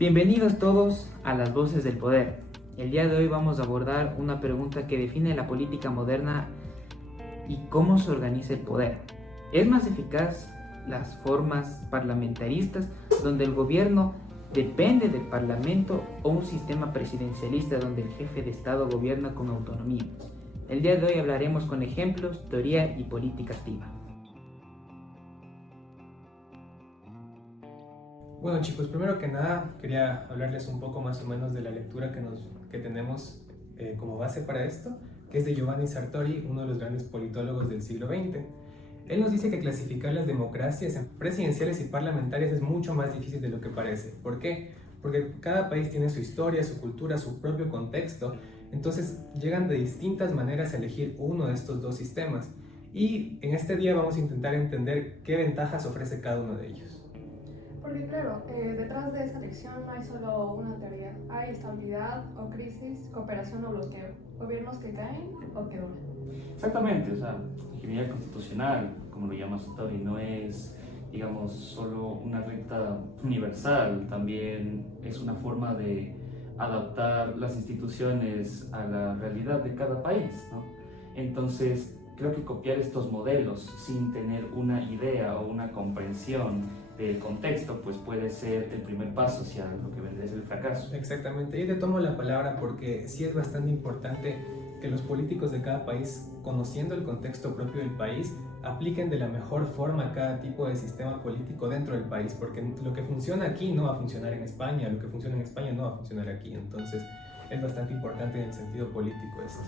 Bienvenidos todos a Las Voces del Poder. El día de hoy vamos a abordar una pregunta que define la política moderna y cómo se organiza el poder. ¿Es más eficaz las formas parlamentaristas donde el gobierno depende del parlamento o un sistema presidencialista donde el jefe de Estado gobierna con autonomía? El día de hoy hablaremos con ejemplos, teoría y política activa. Bueno chicos, primero que nada quería hablarles un poco más o menos de la lectura que tenemos como base para esto, que es de Giovanni Sartori, uno de los grandes politólogos del siglo XX. Él nos dice que clasificar las democracias en presidenciales y parlamentarias es mucho más difícil de lo que parece. ¿Por qué? Porque cada país tiene su historia, su cultura, su propio contexto, entonces llegan de distintas maneras a elegir uno de estos dos sistemas. Y en este día vamos a intentar entender qué ventajas ofrece cada uno de ellos. Porque claro, detrás de esta elección no hay solo una teoría, hay estabilidad o crisis, cooperación o bloqueo, gobiernos que caen o que duran. Exactamente, o sea, la ingeniería constitucional, como lo llama Sartori, no es, digamos, solo una recta universal, también es una forma de adaptar las instituciones a la realidad de cada país, ¿no? Entonces, creo que copiar estos modelos sin tener una idea o una comprensión del contexto, pues puede ser el primer paso hacia lo que vendría a ser el fracaso. Exactamente, y te tomo la palabra porque sí es bastante importante que los políticos de cada país, conociendo el contexto propio del país, apliquen de la mejor forma cada tipo de sistema político dentro del país, porque lo que funciona aquí no va a funcionar en España, lo que funciona en España no va a funcionar aquí, entonces es bastante importante en el sentido político esto.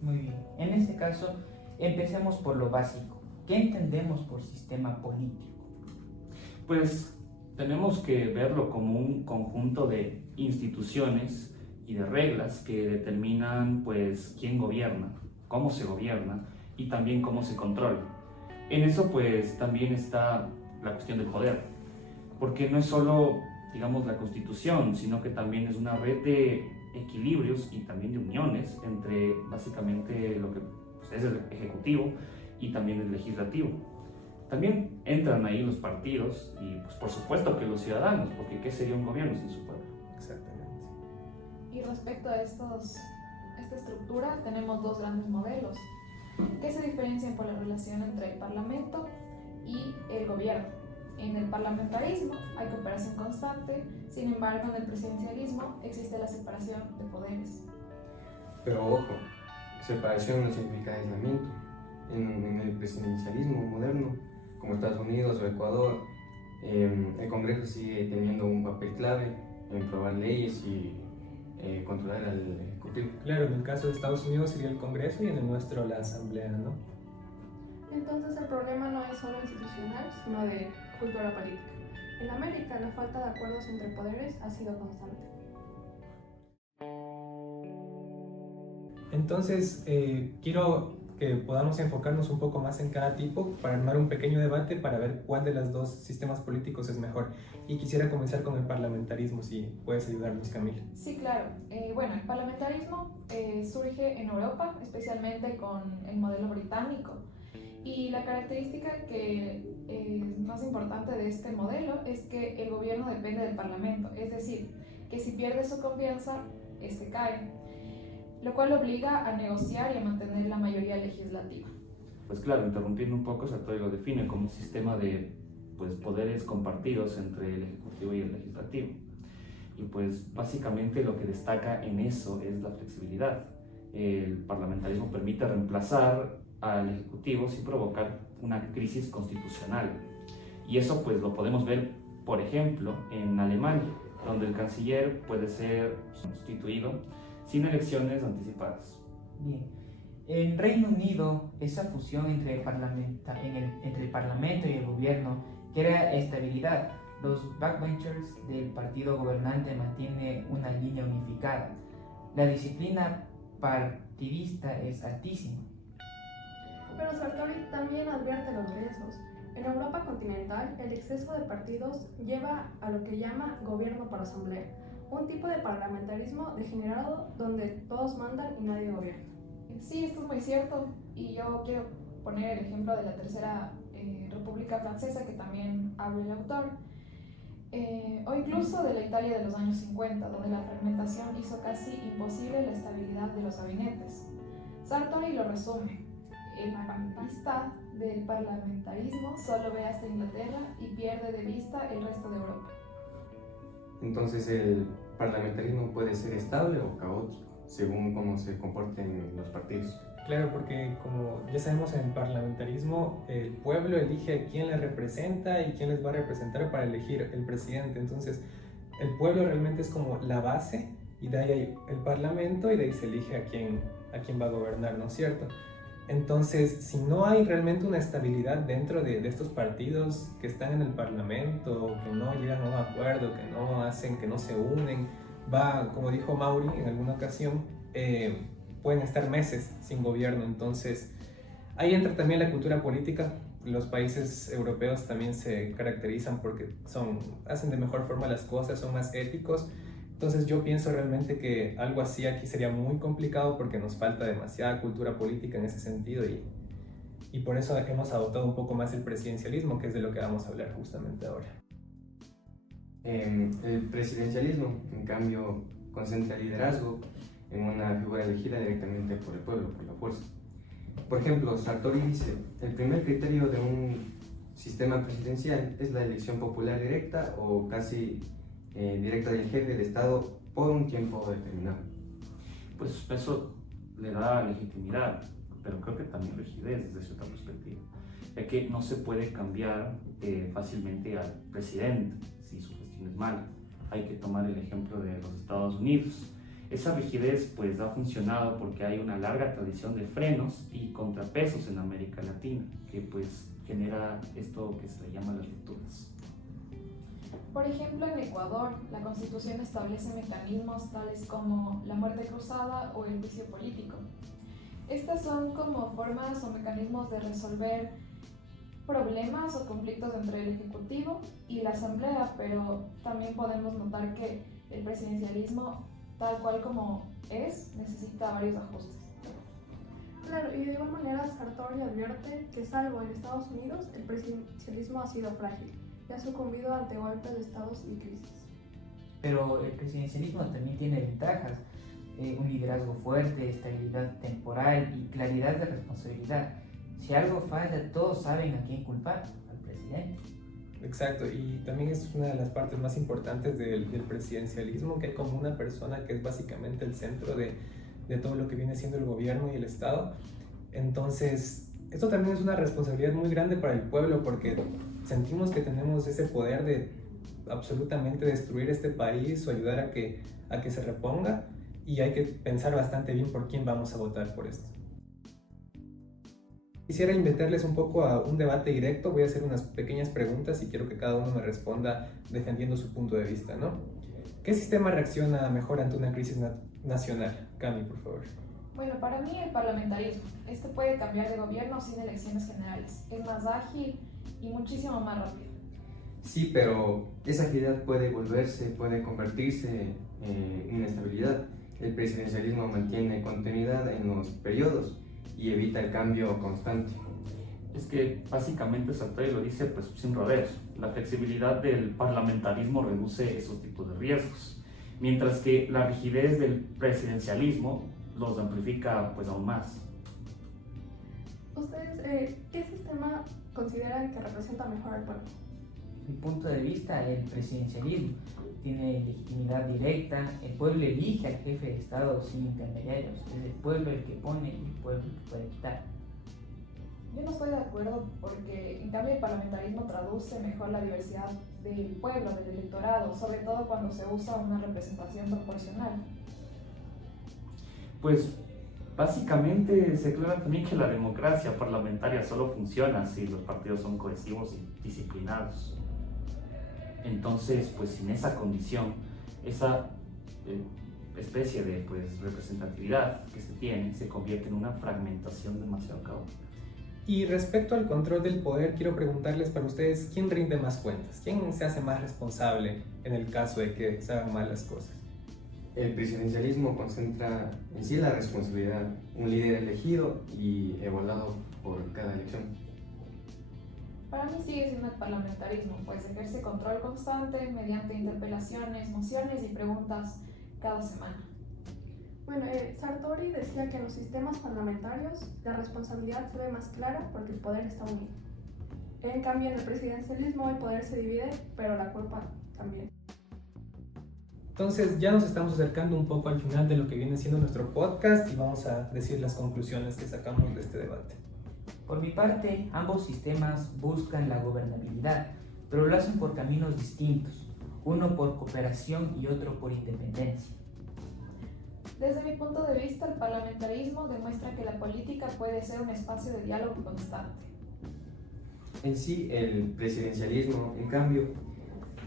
Muy bien, en este caso empecemos por lo básico. ¿Qué entendemos por sistema político? Pues tenemos que verlo como un conjunto de instituciones y de reglas que determinan pues quién gobierna, cómo se gobierna y también cómo se controla. En eso pues también está la cuestión del poder, porque no es solo, digamos, la Constitución, sino que también es una red de equilibrios y también de uniones entre básicamente lo que pues, es el Ejecutivo y también el Legislativo. También entran ahí los partidos y pues por supuesto que los ciudadanos, porque ¿qué sería un gobierno sin su pueblo? Exactamente. Y respecto a esta estructura, tenemos dos grandes modelos que se diferencian por la relación entre el Parlamento y el gobierno. En el parlamentarismo hay cooperación constante, sin embargo en el presidencialismo existe la separación de poderes. Pero ojo, separación no significa aislamiento. En el presidencialismo moderno, como Estados Unidos o Ecuador, el Congreso sigue teniendo un papel clave en aprobar leyes y controlar al Ejecutivo. Claro, en el caso de Estados Unidos sería el Congreso y en el nuestro la Asamblea, ¿no? Entonces el problema no es solo institucional, sino de cultura política. En América la falta de acuerdos entre poderes ha sido constante. Entonces, quiero que podamos enfocarnos un poco más en cada tipo para armar un pequeño debate para ver cuál de los dos sistemas políticos es mejor. Y quisiera comenzar con el parlamentarismo, si puedes ayudarnos, Camila. Sí, claro. Bueno, el parlamentarismo surge en Europa, especialmente con el modelo británico. Y la característica que es más importante de este modelo es que el gobierno depende del parlamento, es decir, que si pierde su confianza, este cae, lo cual obliga a negociar y a mantener la mayoría legislativa. Pues claro, interrumpiendo un poco, Sartori lo define como un sistema de pues, poderes compartidos entre el Ejecutivo y el Legislativo. Y pues básicamente lo que destaca en eso es la flexibilidad. El parlamentarismo permite reemplazar al Ejecutivo sin provocar una crisis constitucional. Y eso pues lo podemos ver, por ejemplo, en Alemania, donde el canciller puede ser sustituido sin elecciones anticipadas. Bien. En Reino Unido, esa fusión entre el Parlamento y el gobierno crea estabilidad. Los backbenchers del partido gobernante mantienen una línea unificada. La disciplina partidista es altísima. Pero Sartori también advierte los riesgos. En Europa continental, el exceso de partidos lleva a lo que llama gobierno por asamblea, un tipo de parlamentarismo degenerado donde todos mandan y nadie gobierna. Sí, esto es muy cierto y yo quiero poner el ejemplo de la Tercera República Francesa, que también habla el autor, o incluso de la Italia de los años 50, donde la fragmentación hizo casi imposible la estabilidad de los gabinetes. Sartori lo resume: el maquista del parlamentarismo solo ve hasta Inglaterra y pierde de vista el resto de Europa. Entonces el parlamentarismo puede ser estable o caótico, según cómo se comporten los partidos. Claro, porque como ya sabemos, en el parlamentarismo el pueblo elige a quién le representa y quién les va a representar para elegir el presidente. Entonces el pueblo realmente es como la base, y de ahí hay el parlamento, y de ahí se elige a quién va a gobernar, ¿no es cierto? Entonces, si no hay realmente una estabilidad dentro de estos partidos que están en el parlamento, que no llegan a un acuerdo, que no se unen, como dijo Mauri en alguna ocasión, pueden estar meses sin gobierno. Entonces ahí entra también la cultura política. Los países europeos también se caracterizan porque hacen de mejor forma las cosas, son más éticos. Entonces yo pienso realmente que algo así aquí sería muy complicado, porque nos falta demasiada cultura política en ese sentido, y por eso hemos adoptado un poco más el presidencialismo, que es de lo que vamos a hablar justamente ahora. El presidencialismo, en cambio, concentra el liderazgo en una figura elegida directamente por el pueblo, por la fuerza. Por ejemplo, Sartori dice: el primer criterio de un sistema presidencial es la elección popular directa o casi directa del jefe del Estado por un tiempo determinado. Pues eso le da legitimidad, pero creo que también rigidez desde cierta perspectiva, ya que no se puede cambiar fácilmente al presidente si su gestión es mala. Hay que tomar el ejemplo de los Estados Unidos. Esa rigidez pues ha funcionado porque hay una larga tradición de frenos y contrapesos en América Latina, que pues genera esto que se le llama las rupturas. Por ejemplo, en Ecuador, la Constitución establece mecanismos tales como la muerte cruzada o el juicio político. Estas son como formas o mecanismos de resolver problemas o conflictos entre el Ejecutivo y la Asamblea, pero también podemos notar que el presidencialismo, tal cual como es, necesita varios ajustes. Claro, y de igual manera Sartori advierte que, salvo en Estados Unidos, el presidencialismo ha sido frágil y ha sucumbido ante golpes de estados y crisis. Pero el presidencialismo también tiene ventajas: un liderazgo fuerte, estabilidad temporal y claridad de responsabilidad. Si algo falla, todos saben a quién culpar: al presidente. Exacto, y también es una de las partes más importantes del presidencialismo, que hay como una persona que es básicamente el centro de todo lo que viene siendo el gobierno y el Estado. Entonces, esto también es una responsabilidad muy grande para el pueblo, porque sentimos que tenemos ese poder de absolutamente destruir este país o ayudar a que se reponga, y hay que pensar bastante bien por quién vamos a votar por esto. Quisiera invitarles un poco a un debate directo. Voy a hacer unas pequeñas preguntas y quiero que cada uno me responda defendiendo su punto de vista, ¿no? ¿Qué sistema reacciona mejor ante una crisis nacional? Cami, por favor. Bueno, para mí el parlamentarismo. Este puede cambiar de gobierno sin elecciones generales. Es más ágil y muchísimo más rápido. Sí, pero esa agilidad puede convertirse en inestabilidad. El presidencialismo mantiene continuidad en los periodos y evita el cambio constante. Es que básicamente Sartori lo dice pues sin rodeos. La flexibilidad del parlamentarismo reduce esos tipos de riesgos, mientras que la rigidez del presidencialismo los amplifica pues aún más. ¿Ustedes qué sistema consideran que representa mejor al pueblo? Mi punto de vista, el presidencialismo tiene legitimidad directa. El pueblo elige al jefe de Estado sin intermediarios. Es el pueblo el que pone y el pueblo el que puede quitar. Yo no estoy de acuerdo, porque en cambio el parlamentarismo traduce mejor la diversidad del pueblo, del electorado, sobre todo cuando se usa una representación proporcional. Pues básicamente se aclara también que la democracia parlamentaria solo funciona si los partidos son cohesivos y disciplinados. Entonces, pues sin esa condición, esa especie de pues, representatividad que se tiene se convierte en una fragmentación demasiado caótica. Y respecto al control del poder, quiero preguntarles para ustedes, ¿quién rinde más cuentas? ¿Quién se hace más responsable en el caso de que se hagan mal las cosas? El presidencialismo concentra en sí la responsabilidad, un líder elegido y evaluado por cada elección. Para mí sigue siendo el parlamentarismo, pues ejerce control constante mediante interpelaciones, mociones y preguntas cada semana. Bueno, Sartori decía que en los sistemas parlamentarios la responsabilidad se ve más clara porque el poder está unido. En cambio, en el presidencialismo el poder se divide, pero la culpa también. Entonces ya nos estamos acercando un poco al final de lo que viene siendo nuestro podcast y vamos a decir las conclusiones que sacamos de este debate. Por mi parte, ambos sistemas buscan la gobernabilidad, pero lo hacen por caminos distintos, uno por cooperación y otro por independencia. Desde mi punto de vista, el parlamentarismo demuestra que la política puede ser un espacio de diálogo constante. En sí, el presidencialismo, en cambio,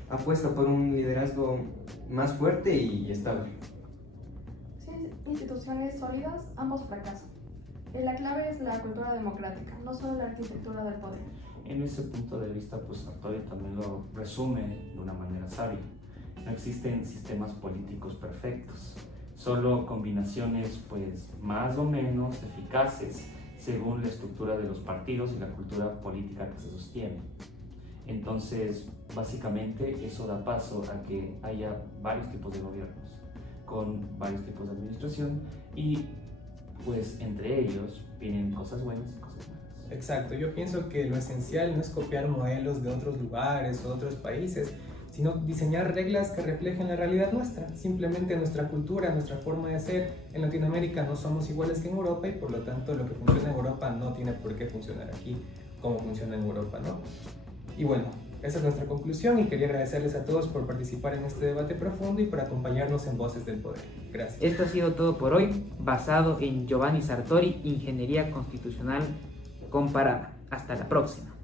apuesta por un liderazgo más fuerte y estable. Sin instituciones sólidas, ambos fracasan. La clave es la cultura democrática, no solo la arquitectura del poder. En ese punto de vista, pues Sartori también lo resume de una manera sabia. No existen sistemas políticos perfectos, solo combinaciones pues más o menos eficaces según la estructura de los partidos y la cultura política que se sostiene. Entonces, básicamente eso da paso a que haya varios tipos de gobiernos, con varios tipos de administración y pues entre ellos vienen cosas buenas y cosas malas. Exacto, yo pienso que lo esencial no es copiar modelos de otros lugares o de otros países, sino diseñar reglas que reflejen la realidad nuestra, simplemente nuestra cultura, nuestra forma de ser. En Latinoamérica no somos iguales que en Europa y por lo tanto lo que funciona en Europa no tiene por qué funcionar aquí como funciona en Europa, ¿no? Y bueno, esa es nuestra conclusión y quería agradecerles a todos por participar en este debate profundo y por acompañarnos en Voces del Poder. Gracias. Esto ha sido todo por hoy, basado en Giovanni Sartori, Ingeniería Constitucional Comparada. Hasta la próxima.